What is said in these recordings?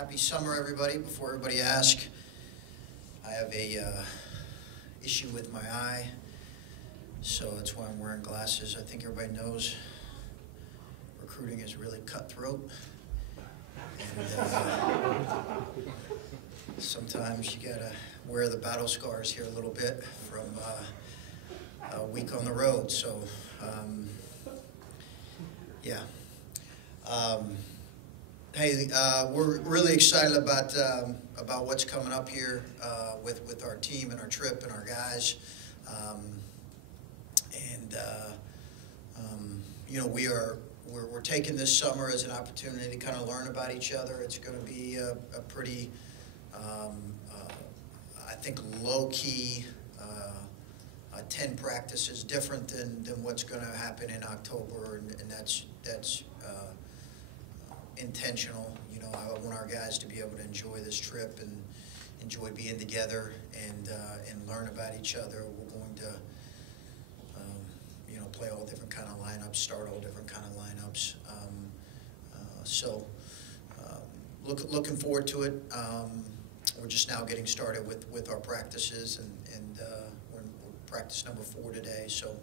Happy summer, everybody. Before everybody asks, I have a issue with my eye, so that's why I'm wearing glasses. I think everybody knows recruiting is really cutthroat. And sometimes you gotta wear the battle scars here a little bit from a week on the road. So, yeah. Hey, we're really excited about what's coming up here with our team and our trip and our guys. You know, we're taking this summer as an opportunity to kind of learn about each other. It's going to be a pretty, I think, low-key 10 practices, different than what's going to happen in October, and that's intentional. You know, I want our guys to be able to enjoy this trip and enjoy being together and learn about each other. We're going to you know, play all different kind of lineups, start all different kind of lineups. Looking forward to it. We're just now getting started with our practices, and we're practice number 4 today. So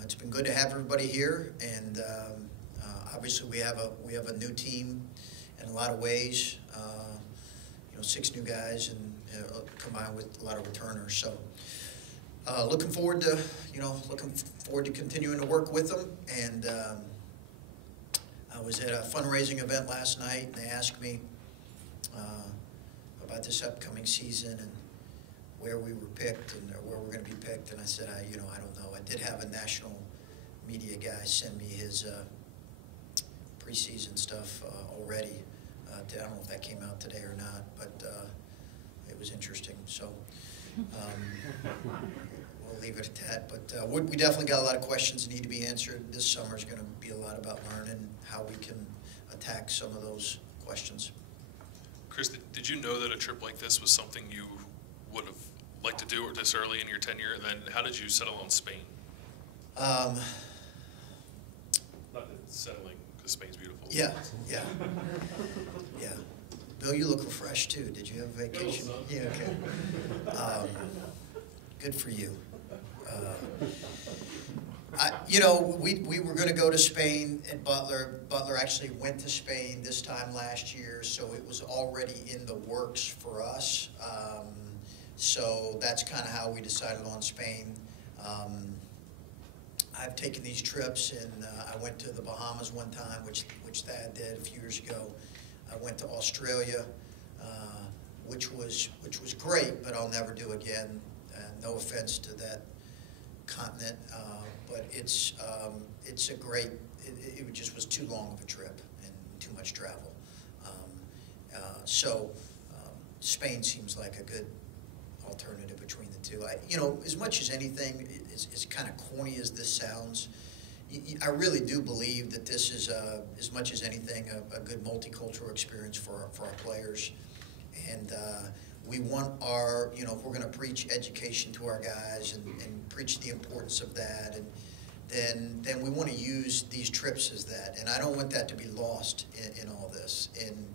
it's been good to have everybody here, and obviously we have a new team in a lot of ways. You know, 6 new guys and combined with a lot of returners. So looking forward to continuing to work with them. And I was at a fundraising event last night, and they asked me about this upcoming season and where we were picked and where we're going to be picked. And I said, I don't know. I did have a national media guy send me his preseason stuff already. I don't know if that came out today or not, but it was interesting. So we'll leave it at that. But we definitely got a lot of questions that need to be answered. This summer is going to be a lot about learning how we can attack some of those questions. Chris, did you know that a trip like this was something you would have liked to do this early in your tenure? And then how did you settle on Spain? Not settling, because Spain's beautiful. Yeah. Bill, you look refreshed too. Did you have a vacation? Yeah, okay. Good for you. You know, we were going to go to Spain at Butler. Butler actually went to Spain this time last year, so it was already in the works for us. So that's kind of how we decided on Spain. I've taken these trips, and I went to the Bahamas one time, which Thad did a few years ago. I went to Australia, which was great, but I'll never do again. No offense to that continent, but it's a great. It just was too long of a trip and too much travel. Spain seems like a good alternative between the two. You know, as much as anything, as kind of corny as this sounds, I really do believe that this is, as much as anything, a good multicultural experience for our players. And we want our, you know, if we're going to preach education to our guys and preach the importance of that, and then we want to use these trips as that. And I don't want that to be lost in all this. And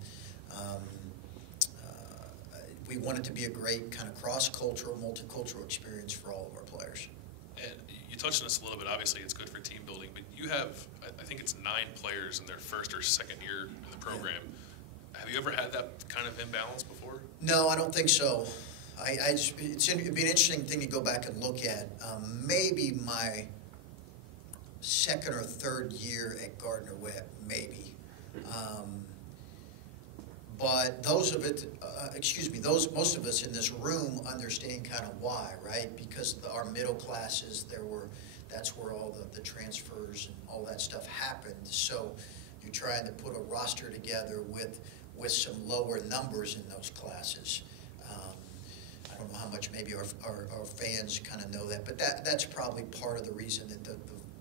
we want it to be a great kind of cross-cultural, multicultural experience for all of our players. And you touched on this a little bit. Obviously, it's good for team building, but you have, I think it's 9 players in their first or second year in the program. Yeah. Have you ever had that kind of imbalance before? No, I don't think it'd be an interesting thing to go back and look at. Maybe my second or third year at Gardner-Webb, maybe. But most of us in this room understand kind of why, right? Because our middle classes, that's where all the transfers and all that stuff happened. So you're trying to put a roster together with some lower numbers in those classes. I don't know how much maybe our fans kind of know that, but that's probably part of the reason that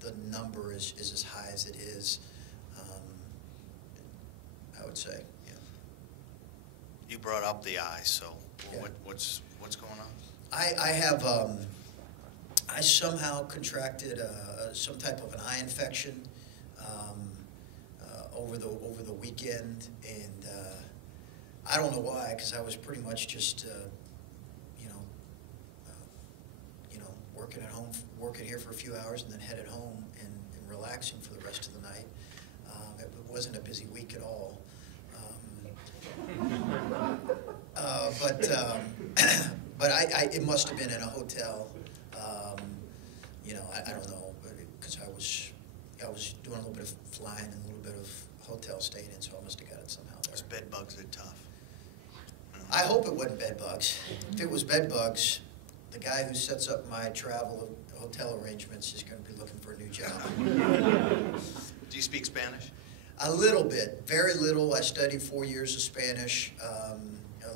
the number is as high as it is. I would say. You brought up the eye, so Yeah. what's going on? I have I somehow contracted some type of an eye infection over the weekend, and I don't know why, because I was pretty much just, working at home, working here for a few hours, and then headed home and relaxing for the rest of the night. It wasn't a busy week at all. But it must have been in a hotel. I don't know, because I was doing a little bit of flying and a little bit of hotel staying in, so I must have got it somehow there. Those bed bugs are tough. I hope it wasn't bed bugs. If it was bed bugs, the guy who sets up my travel hotel arrangements is going to be looking for a new job. Do you speak Spanish? A little bit, very little. I studied 4 years of Spanish, a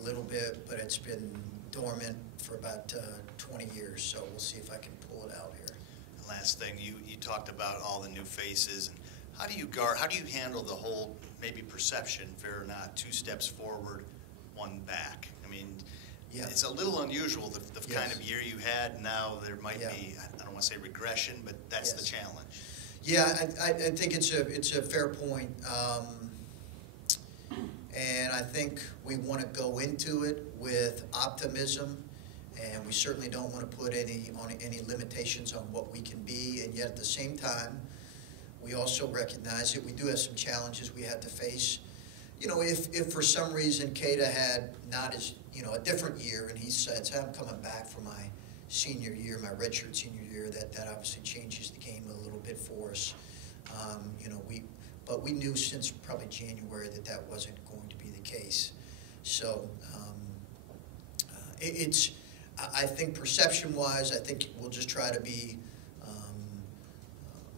little bit, but it's been dormant for about 20 years, so we'll see if I can pull it out here. Last thing, you talked about all the new faces, and how do you handle the whole maybe perception, fair or not, 2 steps forward, 1 back? I mean, yeah. It's a little unusual, the Yes. kind of year you had. Now there might Yeah. be, I don't want to say regression, but that's Yes. the challenge. Yeah, I think it's a fair point, and I think we want to go into it with optimism, and we certainly don't want to put any limitations on what we can be, and yet at the same time, we also recognize that we do have some challenges we have to face. If for some reason Keita had not as a different year, and he says, hey, I'm coming back for my senior year, my redshirt senior year, that obviously changes the game a little bit for us. But we knew since probably January that wasn't going to be the case. So I think perception-wise, I think we'll just try to be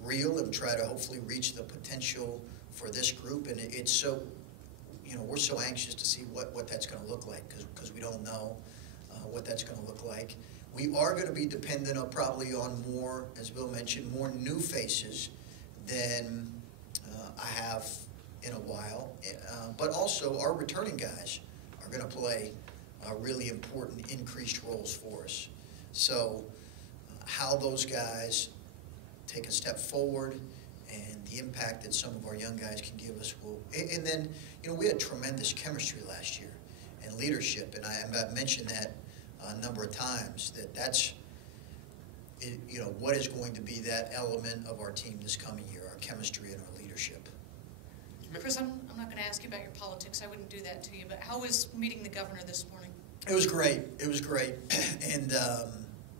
real and try to hopefully reach the potential for this group. And it's so, we're so anxious to see what that's going to look like because we don't know what that's going to look like. We are going to be dependent on probably on more, as Bill mentioned, more new faces than I have in a while. But also our returning guys are going to play really important increased roles for us. So how those guys take a step forward and the impact that some of our young guys can give us will, and then, we had tremendous chemistry last year and leadership, and I've mentioned that a number of times, that's what is going to be that element of our team this coming year, our chemistry and our leadership. Chris, I'm not going to ask you about your politics. I wouldn't do that to you, but how was meeting the governor this morning? It was great. It was great. And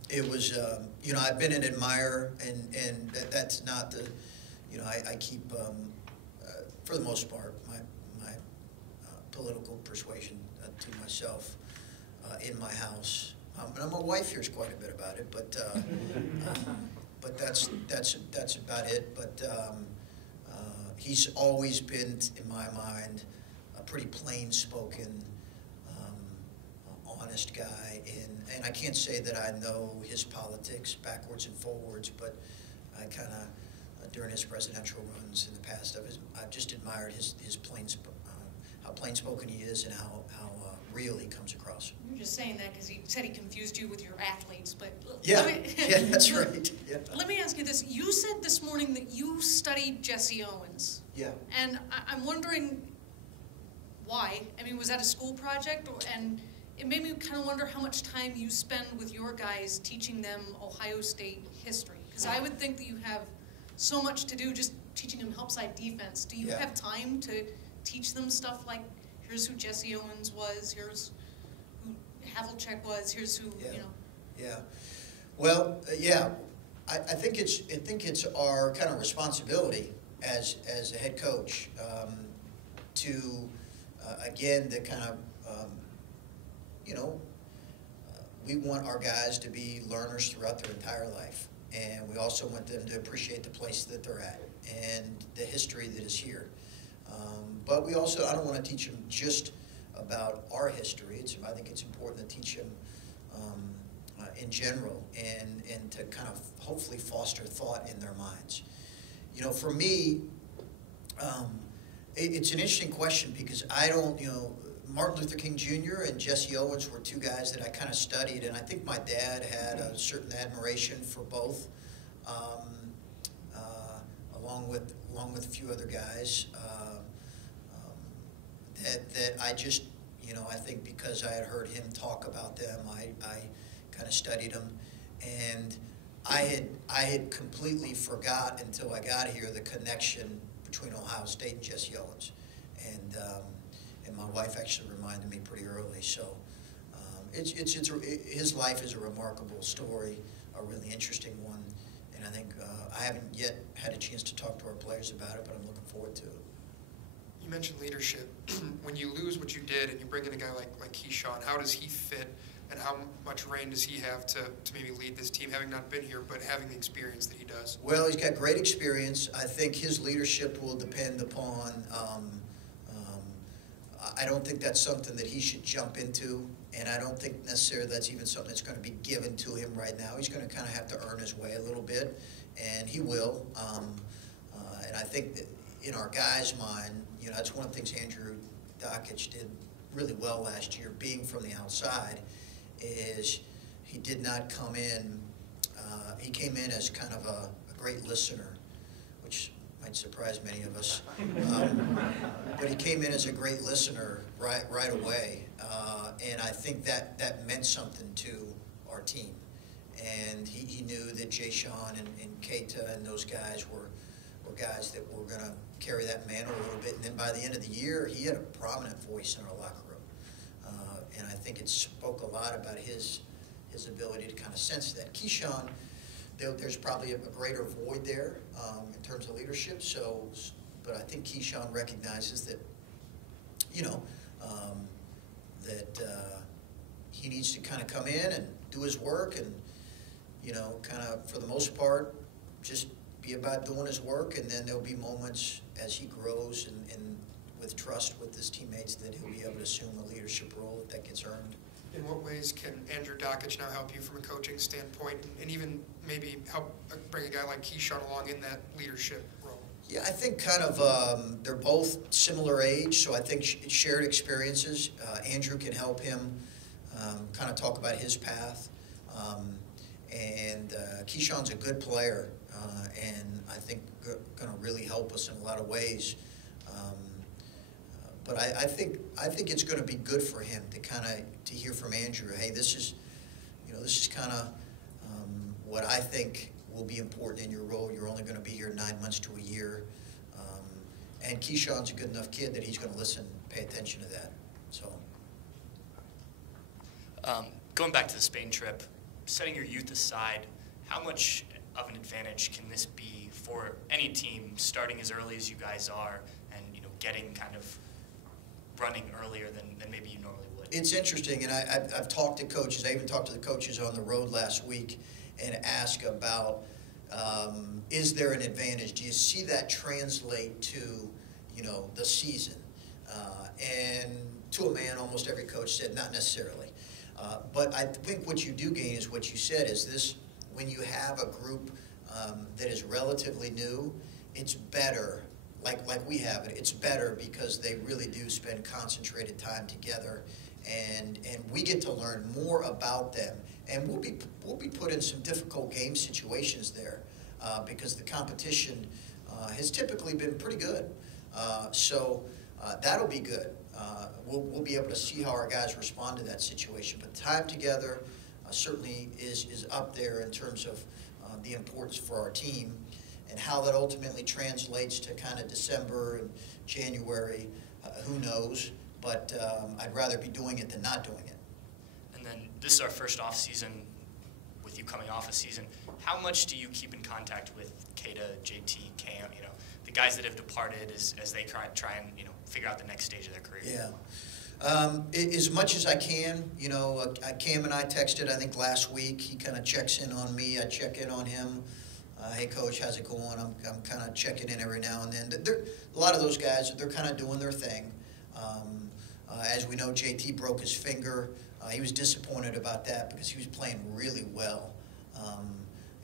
it was, I've been an admirer, and that's not the, I keep, for the most part, my political persuasion to myself in my house. And my wife hears quite a bit about it, but that's about it. But he's always been, in my mind, a pretty plain-spoken, honest guy, and I can't say that I know his politics backwards and forwards, but I kind of, during his presidential runs in the past, I've just admired his how plain-spoken he is and how real he comes across. You're just saying that because he said he confused you with your athletes, but yeah, that's right. Yeah. Let me ask you this: you said this morning that you studied Jesse Owens. Yeah. And I'm wondering why. I mean, was that a school project, and it made me kind of wonder how much time you spend with your guys teaching them Ohio State history. Because I would think that you have so much to do just teaching them help side defense. Do you have time to teach them stuff like, here's who Jesse Owens was, here's who Havlicek was, here's who, Yeah. Well, I think it's our kind of responsibility as a head coach to, again, the kind of, we want our guys to be learners throughout their entire life. And we also want them to appreciate the place that they're at and the history that is here. But we also, I don't want to teach them just about our history. I think it's important to teach them in general and to kind of hopefully foster thought in their minds. For me, it's an interesting question because I don't, Martin Luther King Jr. and Jesse Owens were 2 guys that I kind of studied, and I think my dad had a certain admiration for both, along with a few other guys that I just, You know, I think because I had heard him talk about them, I kind of studied them, and I had completely forgot until I got here the connection between Ohio State and Jesse Owens, and my wife actually reminded me pretty early. So his life is a remarkable story, a really interesting one, and I think I haven't yet had a chance to talk to our players about it, but I'm looking forward to it. You mentioned leadership. When you lose what you did and you bring in a guy like Keyshawn, how does he fit, and how much reign does he have to maybe lead this team, having not been here, but having the experience that he does? Well, he's got great experience. I think his leadership will depend upon, I don't think that's something that he should jump into, and I don't think necessarily that's even something that's going to be given to him right now. He's going to kind of have to earn his way a little bit, and he will. And I think that in our guys' mind, you know, that's one of the things Andrew Dockich did really well last year, being from the outside, is he did not come in, he came in as kind of a great listener, which might surprise many of us. But he came in as a great listener right away, and I think that meant something to our team. And he knew that Jay Sean and Keita and those guys were guys that were going to carry that mantle a little bit. And then by the end of the year, he had a prominent voice in our locker room. And I think it spoke a lot about his ability to kind of sense that. Keyshawn, there's probably a greater void there in terms of leadership. But I think Keyshawn recognizes that, you know, he needs to kind of come in and do his work and, you know, kind of for the most part, just be about doing his work. And then there'll be moments as he grows and with trust with his teammates that he'll be able to assume a leadership role if that gets earned. In what ways can Andrew Dockich now help you from a coaching standpoint, and even maybe help bring a guy like Keyshawn along in that leadership role? Yeah, I think kind of they're both similar age, so I think shared experiences. Andrew can help him kind of talk about his path. And Keyshawn's a good player, and I think going to really help us in a lot of ways. But I think it's going to be good for him to hear from Andrew. Hey, this is kind of what I think will be important in your role. You're only going to be here 9 months to a year, and Keyshawn's a good enough kid that he's going to listen, pay attention to that. So, going back to the Spain trip, setting your youth aside, how much of an advantage can this be for any team starting as early as you guys are, and getting kind of running earlier than maybe you normally would? It's interesting, and I've talked to coaches. I even talked to the coaches on the road last week and asked about, is there an advantage? Do you see that translate to, the season? And to a man, almost every coach said not necessarily. But I think what you do gain is what you said, is this, when you have a group that is relatively new, it's better. Like we have it, it's better because they really do spend concentrated time together, and we get to learn more about them, and we'll be put in some difficult game situations there because the competition has typically been pretty good. So that'll be good. We'll be able to see how our guys respond to that situation. But time together certainly is up there in terms of the importance for our team. And how that ultimately translates to kind of December and January, who knows? But I'd rather be doing it than not doing it. And then this is our first off season with you coming off a season. How much do you keep in contact with Keita, JT, Cam, the guys that have departed as they try and figure out the next stage of their career? Yeah. As much as I can, Cam and I texted, I think last week. He kind of checks in on me. I check in on him. Hey, Coach, how's it going? I'm kind of checking in every now and then. A lot of those guys, they're kind of doing their thing. As we know, JT broke his finger. He was disappointed about that because he was playing really well.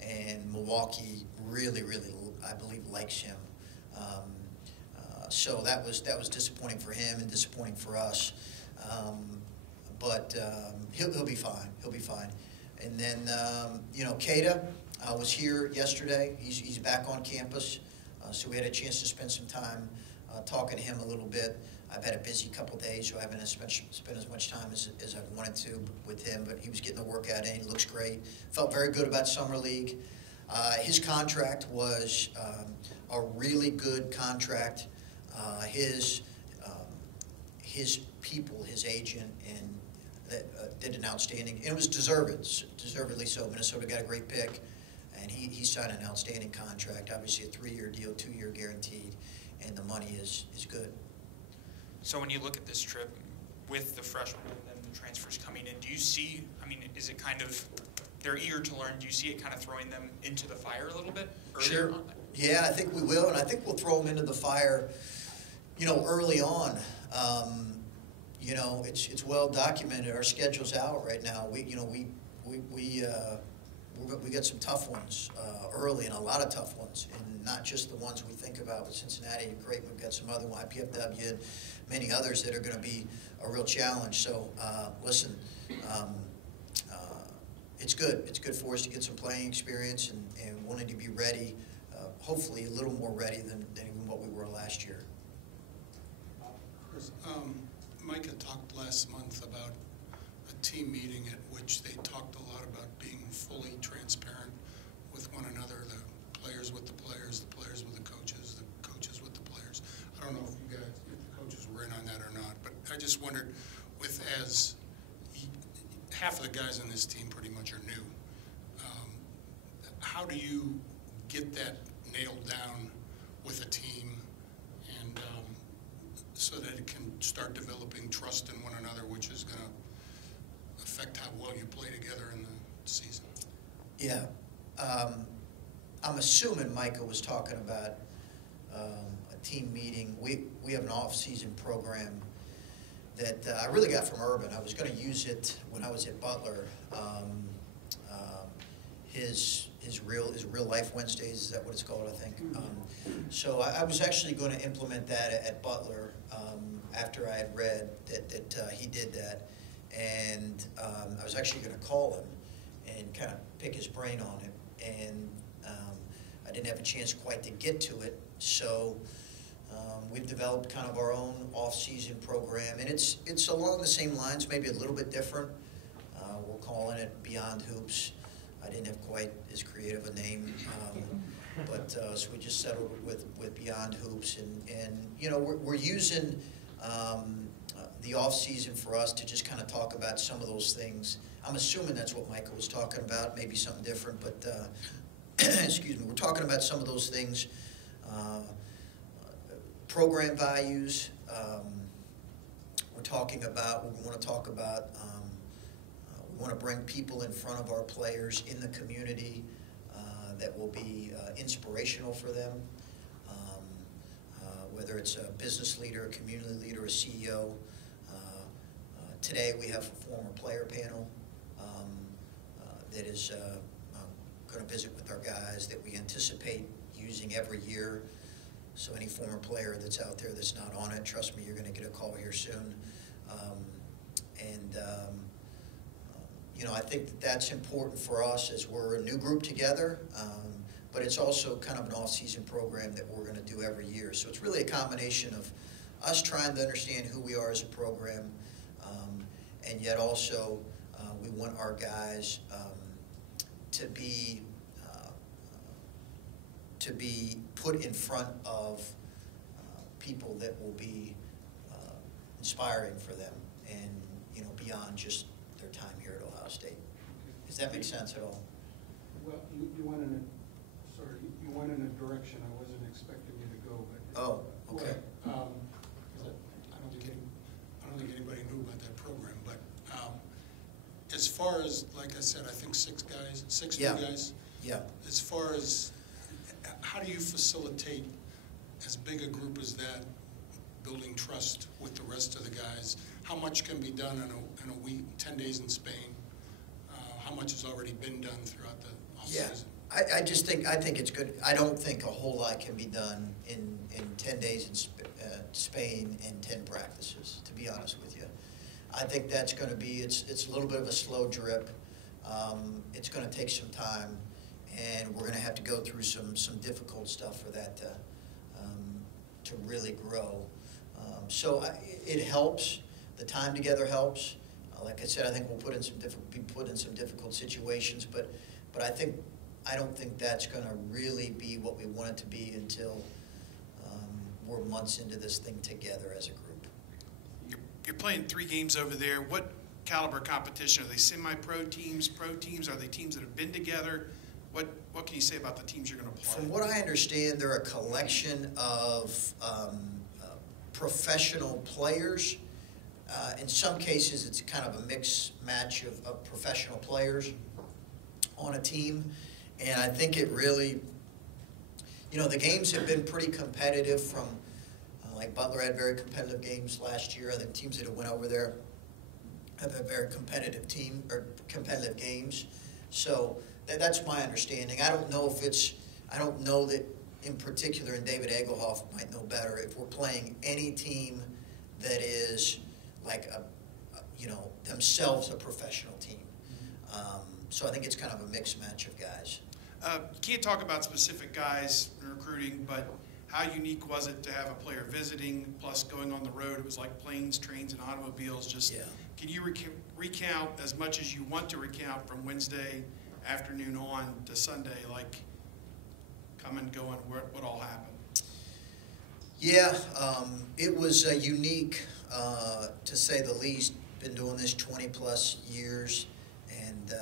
And Milwaukee really, I believe, likes him. So that was disappointing for him and disappointing for us. But he'll be fine. He'll be fine. And then, Keita was here yesterday. He's back on campus. So we had a chance to spend some time talking to him a little bit. I've had a busy couple days, so I haven't spent as much time as I've wanted to with him, but he was getting the workout in. He looks great. Felt very good about Summer League. His contract was a really good contract. His people, his agent, and did an outstanding, and it was deservedly so. Minnesota got a great pick, and he signed an outstanding contract. Obviously, a 3-year deal, 2-year guaranteed, and the money is good. So when you look at this trip with the freshmen and the transfers coming in, do you see, I mean, is it kind of, they're eager to learn, do you see it kind of throwing them into the fire a little bit earlier Sure. on? Yeah, I think we will, and I think we'll throw them into the fire, early on. It's well documented. Our schedule's out right now. We got some tough ones early, and a lot of tough ones, and not just the ones we think about with Cincinnati and Creighton. We've got some other ones, IPFW, and many others that are going to be a real challenge. So, listen, it's good. It's good for us to get some playing experience and wanting to be ready, hopefully a little more ready than even what we were last year. Chris, Mike had talked last month about a team meeting at which they talked a lot about being fully transparent with one another, the players with the players with the coaches with the players. I don't know if the coaches were in on that or not, but I just wondered, as half of the guys on this team pretty much are new, how do you get that nailed down with a team and so that it can start developing trust in one another, which is going to affect how well you play together in the season? Yeah. I'm assuming Micah was talking about a team meeting. We have an off-season program that I really got from Urban. I was going to use it when I was at Butler. His real life Wednesdays, is that what it's called, I think? So I was actually going to implement that at Butler after I had read that he did that. And I was actually going to call him and kind of pick his brain on it. And I didn't have a chance quite to get to it. So we've developed kind of our own off-season program. And it's along the same lines, maybe a little bit different. We're calling it Beyond Hoops. I didn't have quite as creative a name, but so we just settled with Beyond Hoops, and we're using the off season for us to just kind of talk about some of those things. I'm assuming that's what Michael was talking about, maybe something different, but excuse me, we're talking about some of those things, program values. We want to talk about. We want to bring people in front of our players in the community that will be inspirational for them, whether it's a business leader, a community leader, a CEO. Today we have a former player panel that is going to visit with our guys that we anticipate using every year. So any former player that's out there that's not on it, trust me, you're going to get a call here soon. I think that's important for us as we're a new group together, but it's also kind of an off-season program that we're going to do every year. So it's really a combination of us trying to understand who we are as a program, and yet also we want our guys to be put in front of people that will be inspiring for them, and beyond just their time here at Ohio State. Does that make sense at all? Well, you went in a direction I wasn't expecting you to go, but. Oh, okay. I don't think anybody knew about that program, but as far as, like I said, I think six new guys. Yeah. As far as how do you facilitate as big a group as that, building trust with the rest of the guys? How much can be done in a week, 10 days in Spain? How much has already been done throughout the offseason? Yeah, I think it's good. I don't think a whole lot can be done in 10 days in Spain and 10 practices, to be honest with you. I think that's going to be, it's a little bit of a slow drip. It's going to take some time, and we're going to have to go through some difficult stuff for that to really grow. It helps. The time together helps. Like I said, I think we'll be put in some difficult situations, but I don't think that's going to really be what we want it to be until we're months into this thing together as a group. You're playing 3 games over there. What caliber competition? Are they semi-pro teams, pro teams? Are they teams that have been together? What can you say about the teams you're going to play? From what I understand, they're a collection of professional players. In some cases, it's kind of a mixed match of professional players on a team. And I think it really, the games have been pretty competitive from, like Butler had very competitive games last year. I think teams that have went over there have a very competitive team, or competitive games. So that's my understanding. I don't know that in particular, and David Egelhoff might know better, if we're playing any team that is like themselves a professional team. So I think it's kind of a mixed match of guys. Can't talk about specific guys in recruiting, but how unique was it to have a player visiting, plus going on the road? It was like planes, trains, and automobiles. Can you recount as much as you want to recount from Wednesday afternoon on to Sunday, like coming, going, what all happened? Yeah, it was unique, to say the least. Been doing this 20-plus years and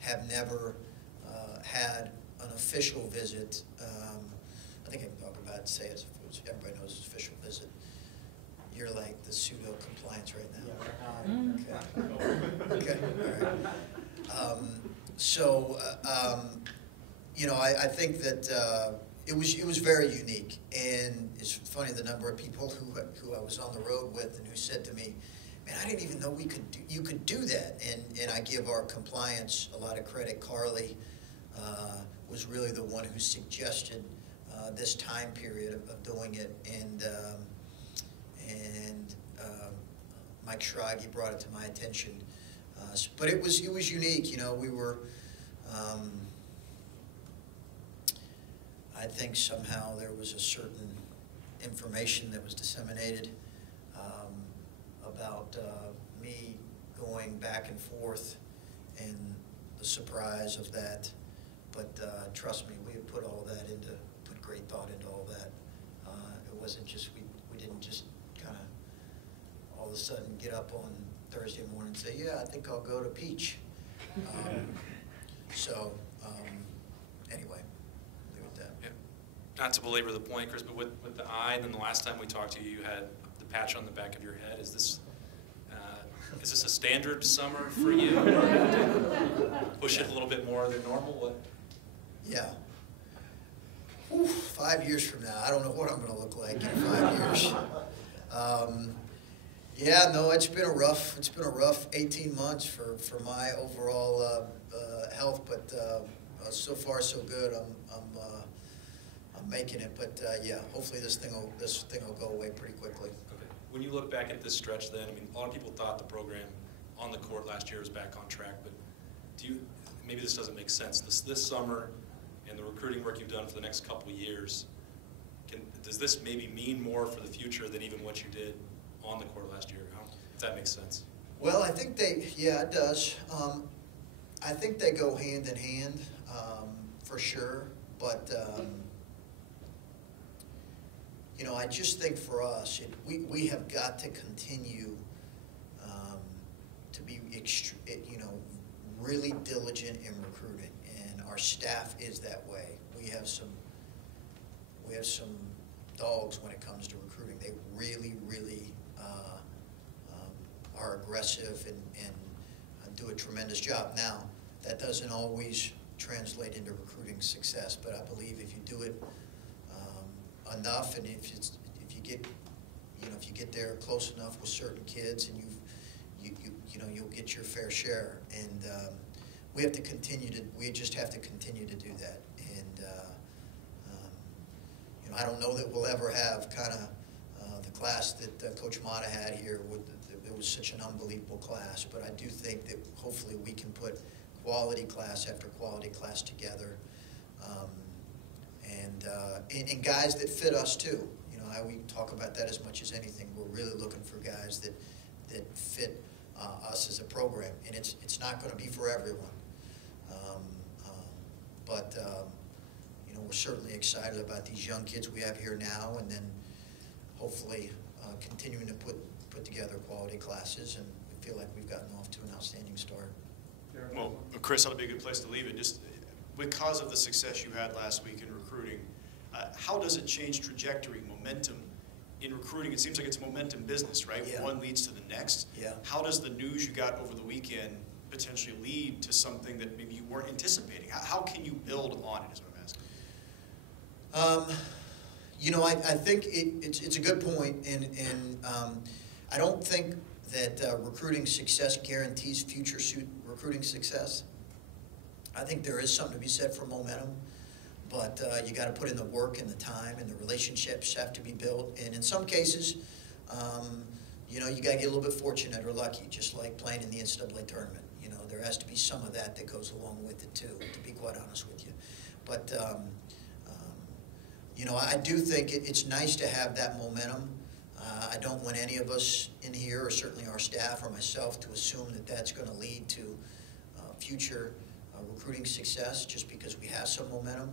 have never had an official visit. I think I can talk about it, say it, everybody knows it's official visit. You're like the pseudo-compliance right now. Okay, all right. I think that it was very unique, and it's funny the number of people who I was on the road with and who said to me, "Man, I didn't even know you could do that." And I give our compliance a lot of credit. Carly was really the one who suggested this time period of doing it, and Mike Schrage brought it to my attention. But it was unique. We were. I think somehow there was a certain information that was disseminated about me going back and forth, and the surprise of that. But trust me, we had put great thought into all that. It wasn't just, we didn't just kind of all of a sudden get up on Thursday morning and say, yeah, I think I'll go to Peach. Anyway, leave it at that. Yeah. Not to belabor the point, Chris, but with the eye, and then the last time we talked to you, you had the patch on the back of your head. Is this a standard summer for you? Push it a little bit more than normal? Yeah. 5 years from now, I don't know what I'm going to look like in 5 years. Yeah, no, it's been a rough 18 months for my overall health, but so far so good. I'm making it, but yeah, hopefully this thing will go away pretty quickly. Okay. When you look back at this stretch, then, I mean, a lot of people thought the program on the court last year was back on track, but maybe this doesn't make sense. This summer and the recruiting work you've done for the next couple of years, does this maybe mean more for the future than even what you did on the court last year? If that makes sense. Well, I think it does. I think they go hand in hand, for sure, but I just think for us, we have got to continue to be really diligent in recruiting, and our staff is that way. We have some dogs when it comes to recruiting. They really are aggressive and do a tremendous job. Now, that doesn't always translate into recruiting success, but I believe if you do it enough, and if you get there close enough with certain kids, and you'll get your fair share. And we just have to continue to do that. And I don't know that we'll ever have kind of the class that Coach Mata had here. It was such an unbelievable class, but I do think that hopefully we can put quality class after quality class together, and guys that fit us too. and I, we talk about that as much as anything. We're really looking for guys that fit us as a program, and it's not going to be for everyone. But you know, we're certainly excited about these young kids we have here now, and then hopefully continuing to put together quality classes, and we feel like we've gotten off to an outstanding start. Well, Chris, that'll be a good place to leave it. Just because of the success you had last week in recruiting, how does it change trajectory, momentum in recruiting? It seems like it's a momentum business, right? Yeah. One leads to the next. Yeah. How does the news you got over the weekend potentially lead to something that maybe you weren't anticipating? How can you build on it, is what I'm asking. You know, I think it's a good point, and I don't think that recruiting success guarantees future recruiting success. I think there is something to be said for momentum, but you got to put in the work and the time, and the relationships have to be built. And in some cases, you know, you got to get a little bit fortunate or lucky, just like playing in the NCAA tournament. You know, there has to be some of that goes along with it too, to be quite honest with you. But you know, I do think it's nice to have that momentum. I don't want any of us in here, or certainly our staff or myself, to assume that that's going to lead to future recruiting success just because we have some momentum.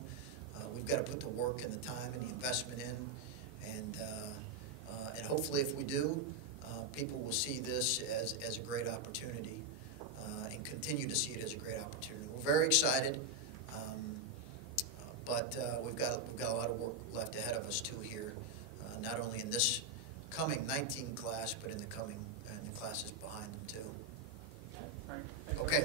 We've got to put the work and the time and the investment in, and hopefully if we do, people will see this as a great opportunity and continue to see it as a great opportunity. We're very excited. But we've got a lot of work left ahead of us too here, not only in this coming 19 class, but in the classes behind them too. Okay.